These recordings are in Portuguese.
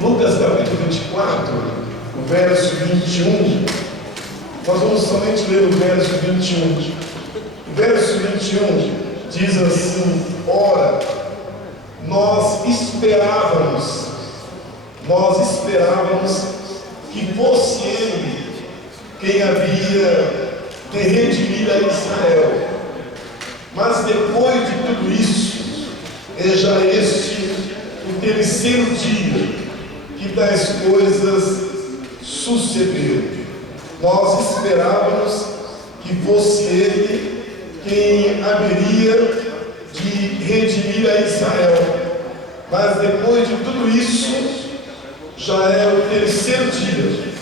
Lucas capítulo 24, o verso 21, nós vamos somente ler o verso 21. O verso 21 diz assim: ora, nós esperávamos que fosse Ele quem havia de redimir a Israel. Mas depois de tudo isso, é já este o terceiro dia que tais coisas sucederam. Nós esperávamos que fosse Ele quem haveria de redimir a Israel. Mas depois de tudo isso, já é o terceiro dia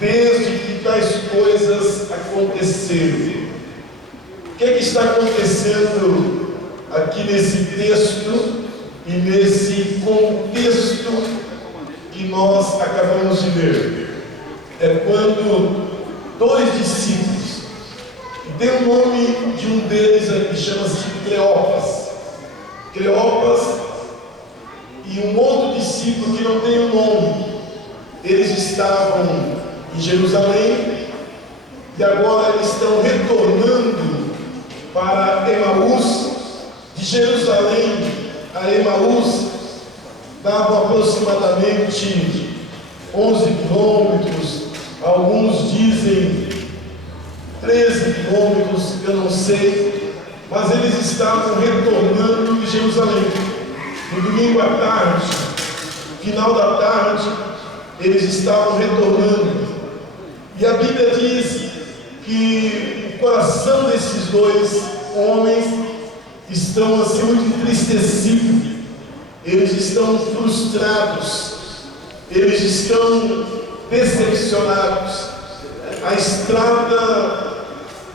desde que tais coisas aconteceram. O que está acontecendo aqui nesse texto e nesse contexto que nós acabamos de ler? É quando dois discípulos, e tem o nome de um deles aqui, chama-se Cleopas, e um outro discípulo que não tem o nome. Eles estavam em Jerusalém e agora eles estão retornando para Emaús. De Jerusalém a Emaús dava aproximadamente 11 quilômetros, alguns dizem 13 quilômetros, eu não sei, mas eles estavam retornando de Jerusalém. No domingo à tarde, final da tarde, eles estavam retornando. E a Bíblia diz que o coração desses dois homens estão assim muito entristecidos, eles estão frustrados, eles estão decepcionados. A estrada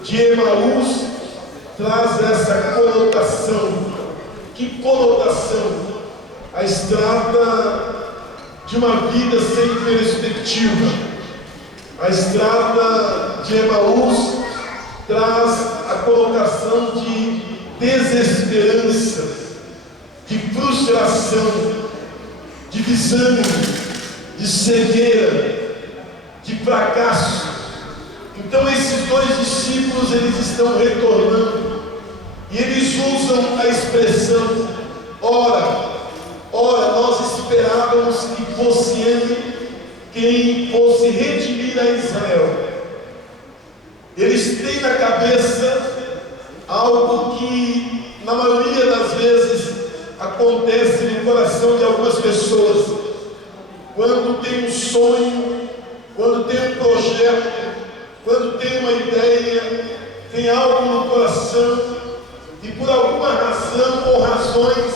de Emaús traz essa conotação. Que conotação? A estrada de uma vida sem perspectiva. A estrada de Emaús traz a colocação de desesperança, de frustração, de desânimo, de cegueira, de fracasso. Então esses dois discípulos, eles estão retornando e eles usam a expressão ora, nós esperávamos que fosse Ele quem fosse redimir a Israel. Eles têm na cabeça algo que na maioria das vezes acontece no coração de algumas pessoas. Quando tem um sonho, quando tem um projeto, quando tem uma ideia, tem algo no coração e por alguma razão ou razões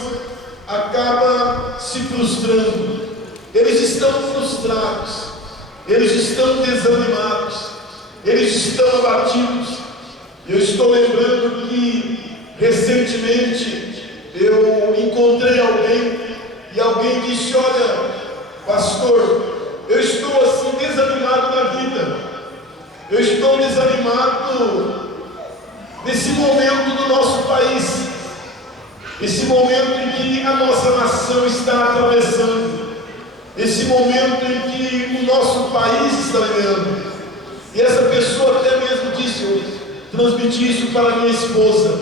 acaba se frustrando. Eles estão frustrados, eles estão desanimados, eles estão abatidos. Eu estou lembrando que recentemente eu encontrei alguém e alguém disse: olha, pastor, eu estou assim desanimado na vida, eu estou desanimado nesse momento do nosso país, esse momento em que a nossa nação está atravessando, esse momento em que o nosso país está vivendo. E essa pessoa até mesmo disse, eu transmiti isso para minha esposa,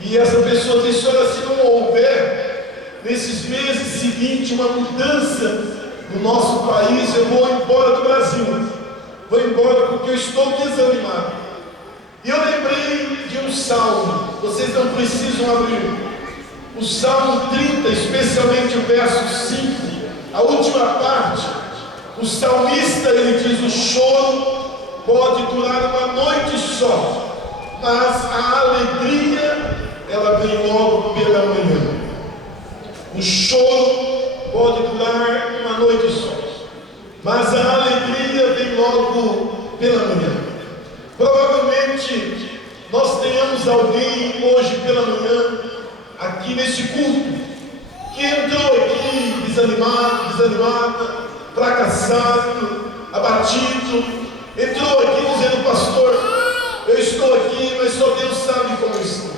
e essa pessoa disse: olha, se não houver nesses meses seguintes uma mudança no nosso país, eu vou embora do Brasil, vou embora porque eu estou desanimado. E eu lembrei de um salmo, vocês não precisam abrir, o Salmo 30, especialmente o verso 5, a última parte. O salmista, ele diz: o choro pode durar uma noite só, mas a alegria, ela vem logo pela manhã. O choro pode durar uma noite só, mas a alegria vem logo pela manhã. Provavelmente nós tenhamos alguém hoje pela manhã, aqui nesse culto, que entrou aqui desanimado, desanimada, fracassado, abatido, entrou aqui dizendo: pastor, eu estou aqui, mas só Deus sabe como eu estou.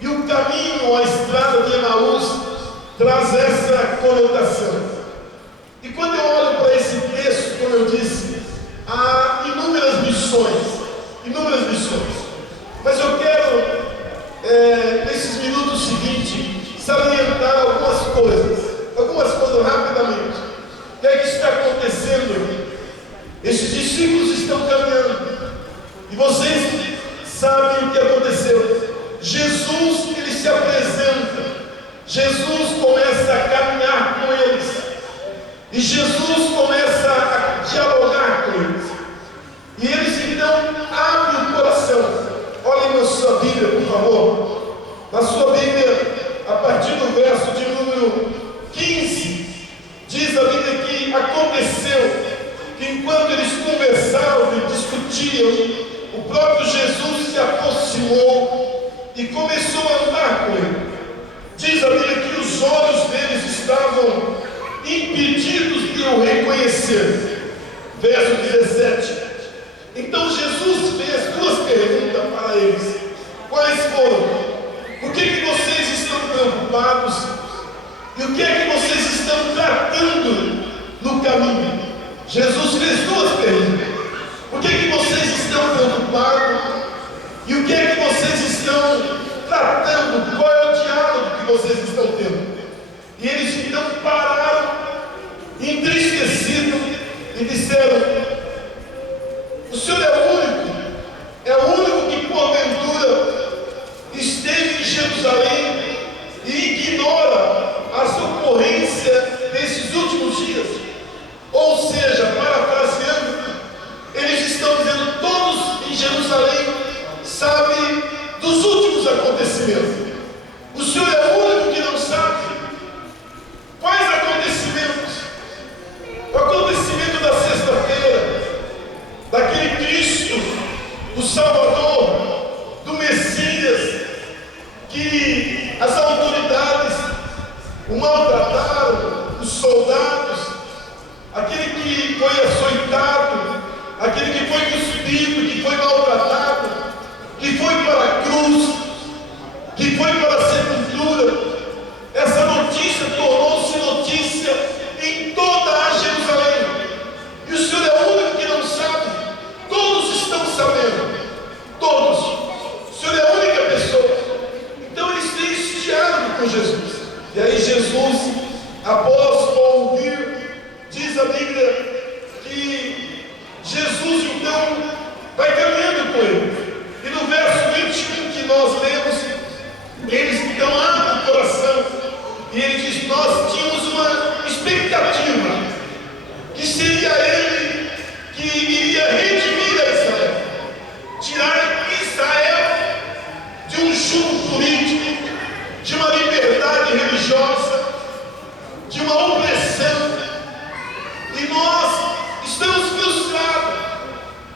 E o caminho, a estrada de Emaús, traz essa conotação. E vocês sabem o que aconteceu. Jesus, ele se apresenta. Jesus começa a caminhar com eles. E Jesus começa a dialogar com eles. E eles então abrem o coração. Olhem na sua Bíblia, por favor. Na sua Bíblia, a partir do verso de número 15, diz a Bíblia que aconteceu que enquanto eles conversavam e discutiam, o próprio Jesus se aproximou e começou a andar com ele. Diz a Bíblia que os olhos deles estavam impedidos de o reconhecer. Verso 17. Então Jesus fez duas perguntas para eles. Quais foram? Por que vocês estão preocupados? E o que é que vocês estão tratando no caminho? Jesus fez duas perguntas. Por que vocês estão preocupados? E o que é que vocês estão tratando? Qual é o diálogo que vocês estão tendo? E eles então pararam, entristecidos, e disseram: o Senhor é o único que porventura esteve em Jerusalém e ignora as ocorrências desses últimos dias. Ou seja, parafraseando, eles estão dizendo: todos em Jerusalém sabem dos últimos acontecimentos. O Senhor é o único que não sabe. Quais acontecimentos? O acontecimento da sexta-feira, daquele Cristo, do Salvador, do Messias, que as autoridades o maltrataram, os soldados, aquele que foi açoitado, aquele que foi cuspido, que foi maltratado, que foi para a cruz, que foi para a sepultura. Essa notícia tornou-se notícia em toda a Jerusalém. E o Senhor é o único que não sabe. Todos estão sabendo. Todos. O Senhor é a única pessoa. Então eles têm esse diálogo com Jesus. E aí Jesus, após ouvir, diz a Bíblia que Jesus então vai caminhando com ele. E no verso 21 que nós lemos, eles então abrem o coração. E ele diz: nós tínhamos uma expectativa que seria ele que iria redimir a Israel, tirar Israel de um jugo político, de uma liberdade religiosa, de uma opressão. E nós estamos frustrados,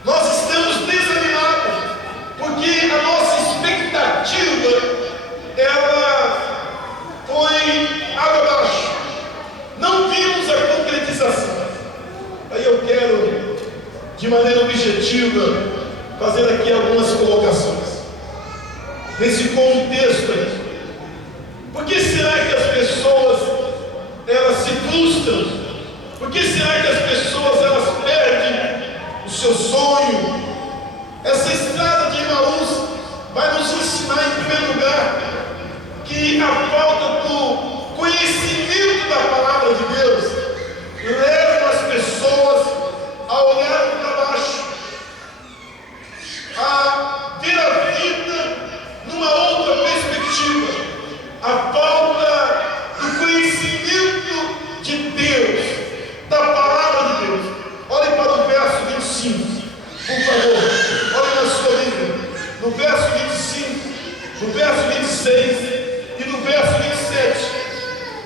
nós estamos desanimados, porque a nossa expectativa, ela foi água abaixo. Não vimos a concretização. Aí eu quero, de maneira objetiva, fazer aqui algumas colocações. Nesse contexto aqui, por que será que as pessoas elas se frustram? Por que será que as pessoas elas perdem o seu sonho? Essa estrada de Emaús vai nos ensinar, em primeiro lugar, que a falta do conhecimento da palavra de Deus leva as pessoas a olhar para baixo, a ver a vida numa outra perspectiva. A falta do conhecimento de Deus, da palavra de Deus. Olhem para o verso 25, por favor. Olhem na sua Bíblia. No verso 25, no verso 26 e no verso 27.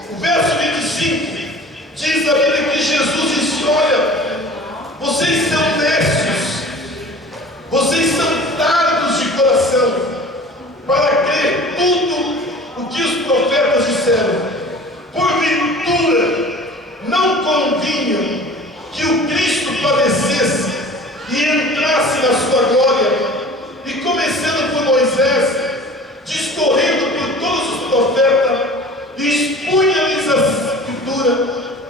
O verso 25 diz a Bíblia que Jesus disse: olha, vocês são necios, vocês são tardos de coração para crer tudo o que os profetas disseram. Porventura não convinha que o Cristo padecesse e entrasse na sua glória. E começando por Moisés, discorrendo por todos os profetas, expunha-lhes a escritura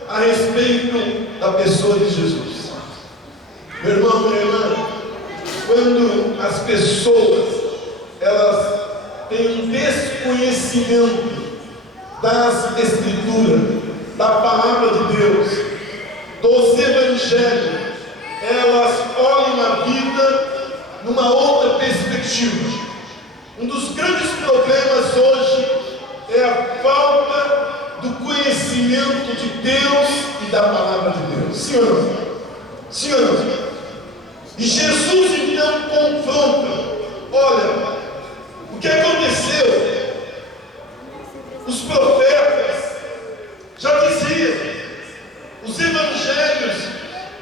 a respeito da pessoa de Jesus. Meu irmão, minha irmã, quando as pessoas elas têm um desconhecimento das escrituras, da palavra de Deus, dos evangelhos, elas olham a vida numa outra perspectiva. Um dos grandes problemas hoje é a falta do conhecimento de Deus e da palavra de Deus. Sim ou não? Sim ou não? E Jesus então confronta. Olha, o que aconteceu? Os profetas já diziam, os evangelhos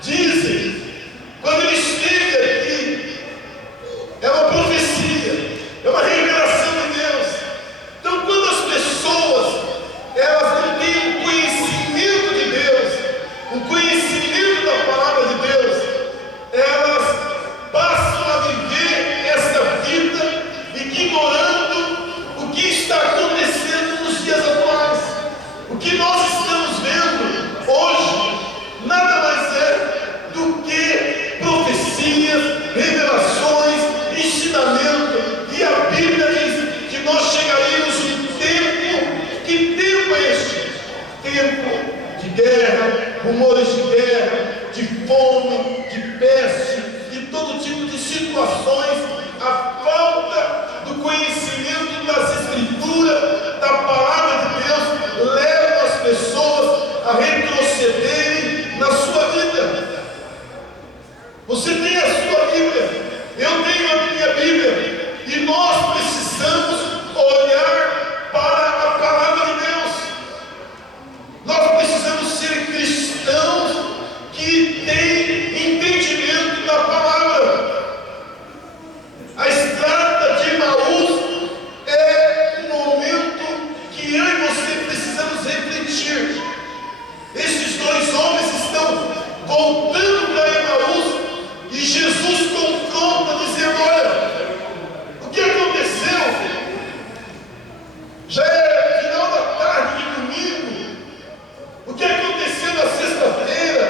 dizem, quando ele esteve aqui, é uma profecia, é uma revelação de Deus. Então, quando as pessoas elas não têm um conhecimento de Deus, um conhecimento da palavra de Deus, elas passam a viver esta vida ignorando o que está acontecendo nos dias atuais. O que nós estamos vendo hoje nada mais é do que profecias, revelações, ensinamento. E a Bíblia diz que nós chegaremos em tempo. Que tempo é este? Tempo de guerra, rumores de guerra, de fome, de peste, de todo tipo de situações. A falta do conhecimento das Escrituras, da palavra de Deus, leva as pessoas a retrocederem na sua vida. Você tem a sua Bíblia, eu tenho a minha Bíblia, e nós precisamos olhar para a palavra de Deus. Nós precisamos ser cristãos que têm entendimento da palavra. A estrada de Emaús é um momento que eu e você precisamos refletir. Esses dois homens estão voltando para Emaús e Jesus confronta, dizendo: olha, o que aconteceu? Já é final da tarde de domingo. O que aconteceu na sexta-feira,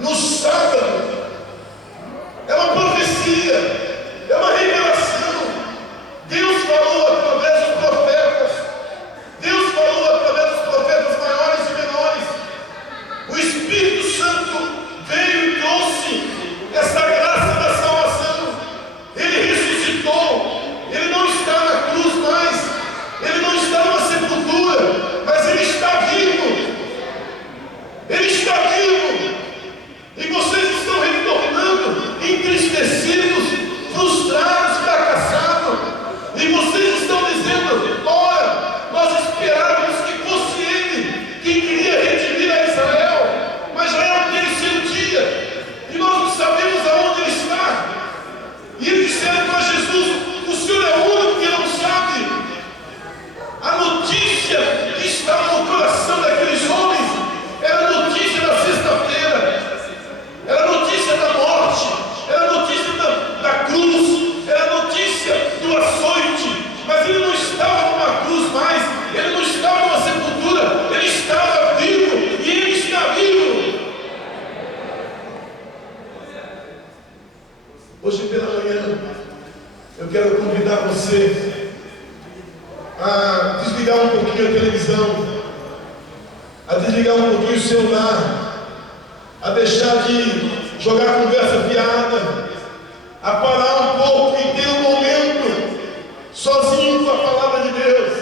no sábado? É uma profecia. É uma revelação. Deus falou através dos profetas. Deus falou através dos profetas maiores e menores. O Espírito Santo veio e trouxe essa graça da salvação. Ele ressuscitou. Ele não está na cruz mais. Ele não está numa sepultura, mas ele está vivo. Ele está vivo. E vocês estão retornando entristecidos, frustrados, fracassados, e vocês estão dizendo: ora, nós esperávamos que fosse ele quem queria redimir a Israel, mas já é o terceiro dia e nós não sabemos aonde ele está. E eles disseram para Jesus: o Senhor é o único que não sabe. A notícia que estava no coração daqueles homens era a notícia da sexta-feira, era a notícia da morte, era a notícia da cruz, era a notícia do açoite. Mas ele não estava numa cruz mais, ele não estava numa sepultura, ele estava vivo, e ele está vivo. Hoje pela manhã eu quero convidar você a desligar um pouquinho a televisão, a desligar um pouquinho o celular, a deixar de jogar conversa fiada, a parar um pouco e ter um momento sozinho com a palavra de Deus,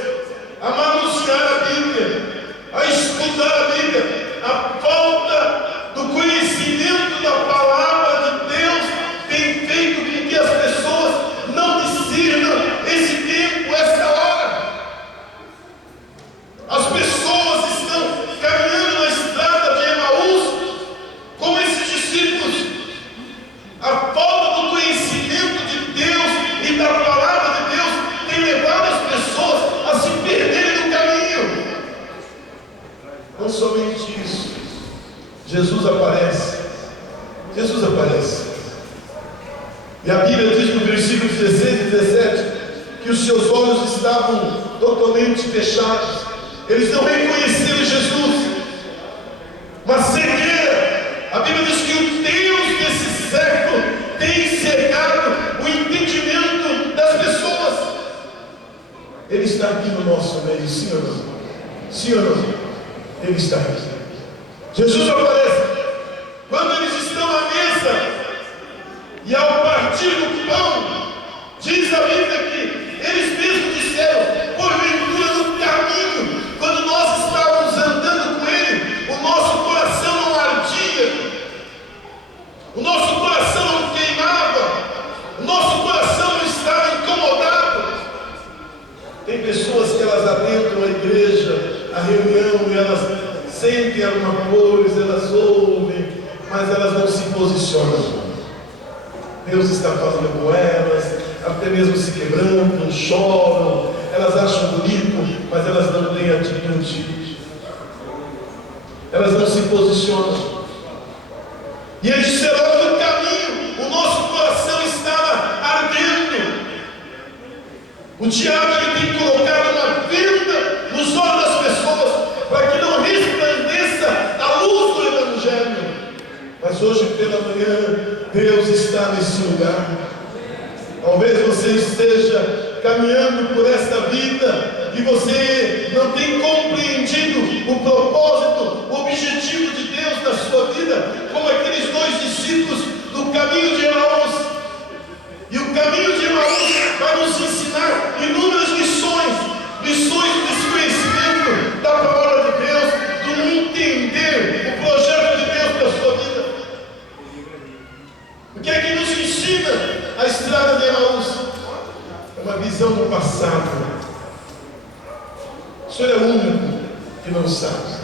a manusear a Bíblia, a estudar a Bíblia. A falta do conhecimento da palavra de Deus tem feito com que as pessoas não discernam esse tempo, essa hora. As pessoas estão caminhando na estrada de Emaús como esses discípulos. A falta do conhecimento de Deus e da palavra de Deus tem levado as pessoas a se perderem no caminho. Não somente isso, Jesus aparece. Jesus aparece. E a Bíblia diz no versículo 16 e 17 que os seus olhos estavam totalmente fechados. Eles não reconheceram Jesus. Uma cegueira. A Bíblia diz que o Deus desse século tem cegado o entendimento das pessoas. Ele está aqui no nosso meio, sim ou não? Sim ou não? Ele está aqui. Jesus aparece. Quando eles estão à mesa, e ao partir do pão, pastores, elas ouvem, mas elas não se posicionam. Deus está falando com elas, até mesmo se quebrantam, choram, elas acham bonito, mas elas não têm atitude. Elas não se posicionam. E eles disseram no caminho, o nosso coração estava ardendo. O diabo ele tem colocado uma venda nos olhos das pessoas para que não resplandeça a luz do Evangelho. Mas hoje pela manhã, Deus está nesse lugar. Talvez você esteja caminhando por esta vida e você não tem compreendido o propósito, o objetivo de Deus na sua vida, como aqueles dois discípulos do caminho de Emaús. E o caminho de Emaús vai nos ensinar inúmeras lições desse conhecimento da palavra de Deus, do entender o projeto de Deus para a sua vida. O que é que nos ensina a estrada de Emaús? É uma visão do passado. O Senhor é o único que não sabe.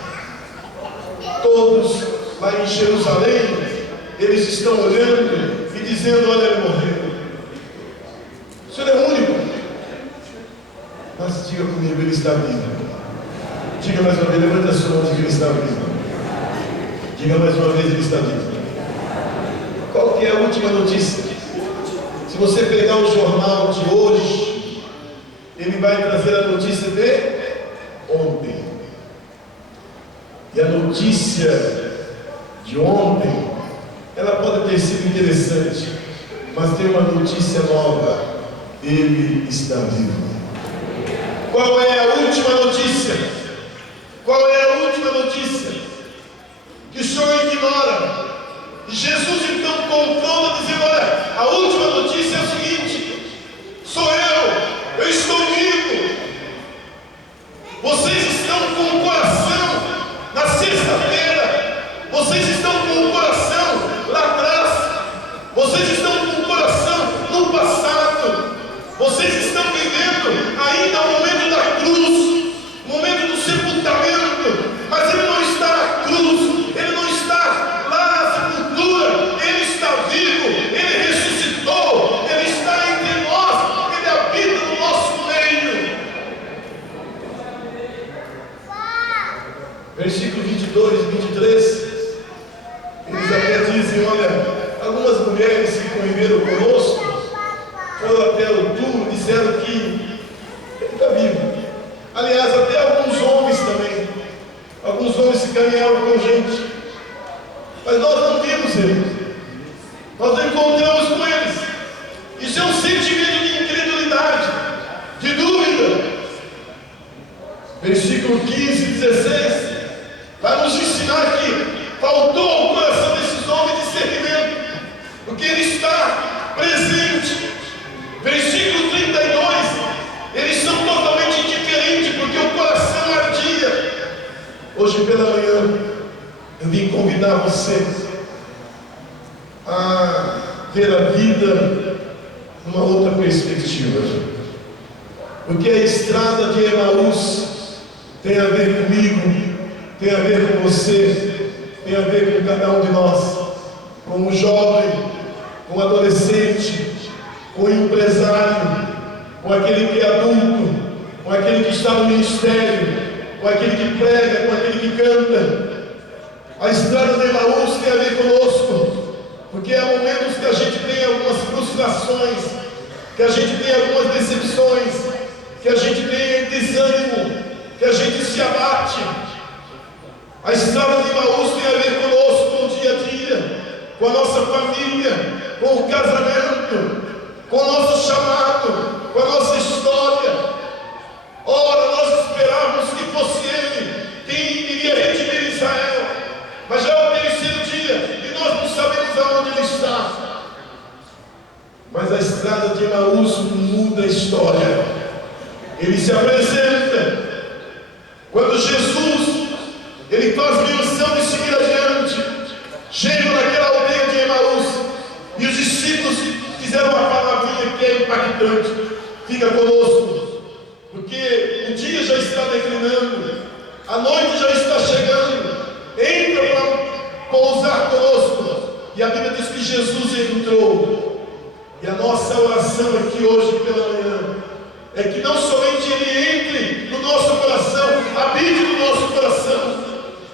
Todos lá em Jerusalém, eles estão olhando e dizendo: olha, ele morreu. O Senhor é o único. Mas diga comigo, ele está vivo. Diga mais uma vez, levanta a sua mão e diga: ele está vivo. Diga mais uma vez, ele está vivo. Qual que é a última notícia? Se você pegar o jornal de hoje, ele vai trazer a notícia de ontem. E a notícia de ontem, ela pode ter sido interessante, mas tem uma notícia nova: ele está vivo. Qual é a última notícia? Qual é a última notícia? Que o Senhor ignora. E Jesus então confronta, dizendo: olha, a última notícia é o seguinte: sou eu estou vivo. Vocês estão com o coração na sexta-feira, vocês estão com o coração lá atrás, vocês estão com o coração no passado, vocês estão vivendo ainda o momento da cruz, o momento do sepultamento, mas ele não está na cruz, ele não está lá na sepultura, ele está vivo, ele ressuscitou, ele está entre nós, ele habita no nosso meio. Versículo 22 e 23, eles até dizem: olha, algumas mulheres que conviveram conosco foram até o túmulo, disseram que ele está vivo. Aliás, até alguns homens também, alguns homens que caminhavam com gente, mas nós não vimos ele, nós não encontramos com eles. Isso é um sentimento de incredulidade, de dúvida. Versículo 15 e 16 vai nos ensinar que faltou ao coração desses homens discernimento, porque ele está presente. Versículo 32, eles são totalmente indiferentes, porque o coração ardia. Hoje pela manhã, eu vim convidar você a ver a vida numa outra perspectiva, porque a estrada de Emaús tem a ver comigo, tem a ver com você, tem a ver com cada um de nós, com o jovem, com o adolescente, com o empresário, com aquele que é adulto, com aquele que está no ministério, com aquele que prega, com aquele que canta. A estrada de Emaús tem a ver conosco, porque há momentos que a gente tem algumas frustrações, que a gente tem algumas decepções, que a gente tem desânimo, que a gente se abate. A estrada de Emaús tem a ver conosco, com o dia a dia, com a nossa família, com o casamento, com o nosso chamado, com a nossa história. Ora, nós esperávamos que fosse Ele quem iria redimir Israel, mas já é o terceiro dia e nós não sabemos aonde Ele está. Mas a estrada de Emaús muda a história. Ele se apresenta. Quando Jesus, ele faz menção de seguir adiante, chega naquela aldeia de Emaús, e os discípulos fizeram uma palavrinha que é impactante: fica conosco, porque o dia já está declinando, a noite já está chegando, entra para E a Bíblia diz que Jesus entrou. E a nossa oração aqui hoje pela manhã é que não somente Ele entre no nosso coração, habite no nosso coração,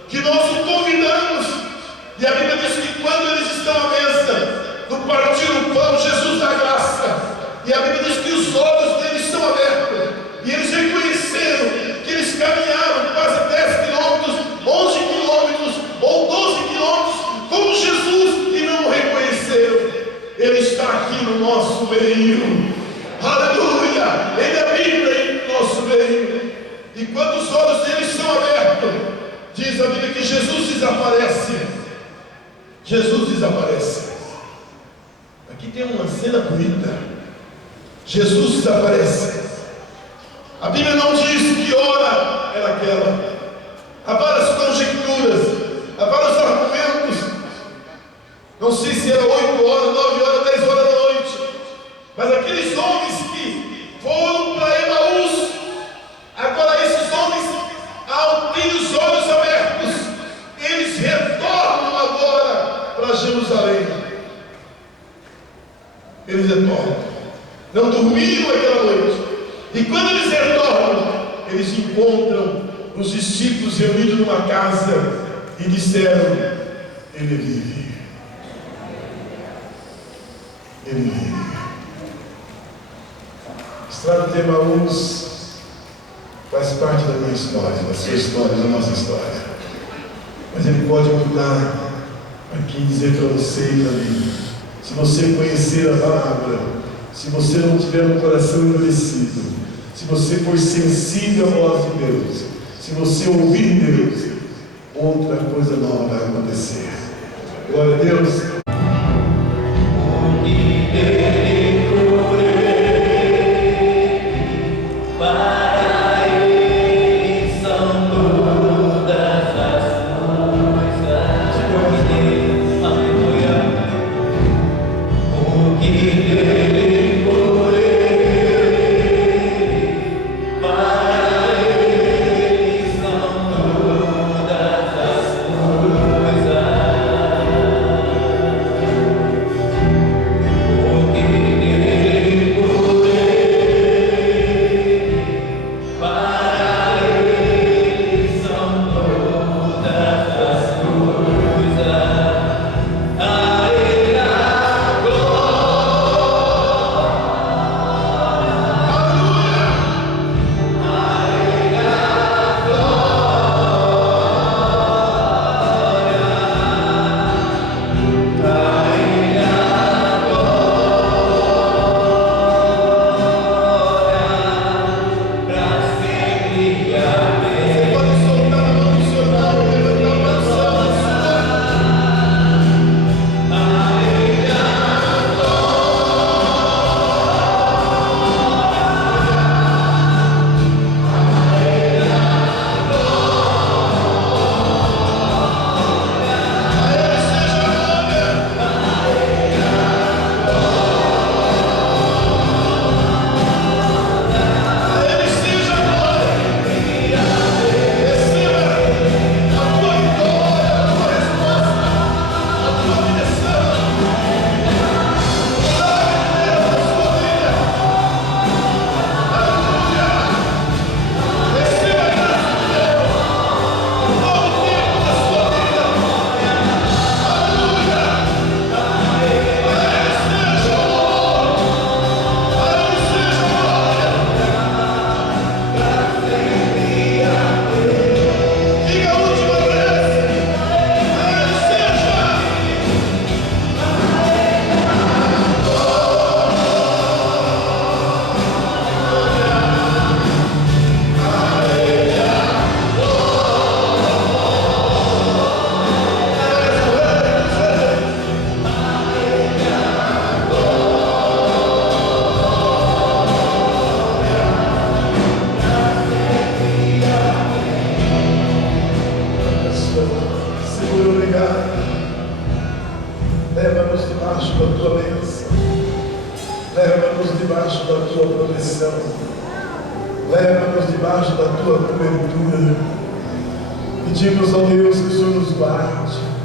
que nós o convidamos. E a Bíblia diz que quando eles estão à mesa, no partir o pão, Jesus dá graça. E a Bíblia diz que os olhos deles são abertos. E eles reconheceram que eles caminharam quase 10 quilômetros, 11 quilômetros ou 12 quilômetros como Jesus e não o reconheceram. Ele está aqui no nosso meio. Aleluia! Ele habita em nosso meio. E quando os olhos deles são abertos, diz a Bíblia que Jesus desaparece. Jesus desaparece. Aqui tem uma cena bonita. Jesus desaparece. A Bíblia não diz que hora era aquela. Há várias conjecturas, há vários argumentos. Não sei se era 8 horas, 9 horas, 10 horas da noite. Mas aqueles homens que foram para Emaús, agora esses homens, ao terem os olhos abertos, eles retornam agora para Jerusalém. Eles retornam. Não dormiram aquela noite. E quando eles retornam, eles encontram os discípulos reunidos numa casa e disseram: Ele vive. Ele vive. A estrada de Emaús faz parte da minha história, da sua história, da nossa história. Mas Ele pode mudar aqui e dizer para você e para mim: se você conhecer a palavra, se você não tiver um coração endurecido, se você for sensível à voz de Deus, se você ouvir Deus, outra coisa nova vai acontecer. Glória a Deus. Leva-nos debaixo da tua proteção. Leva-nos debaixo da tua cobertura. Pedimos ao Deus que o Senhor nos guarde.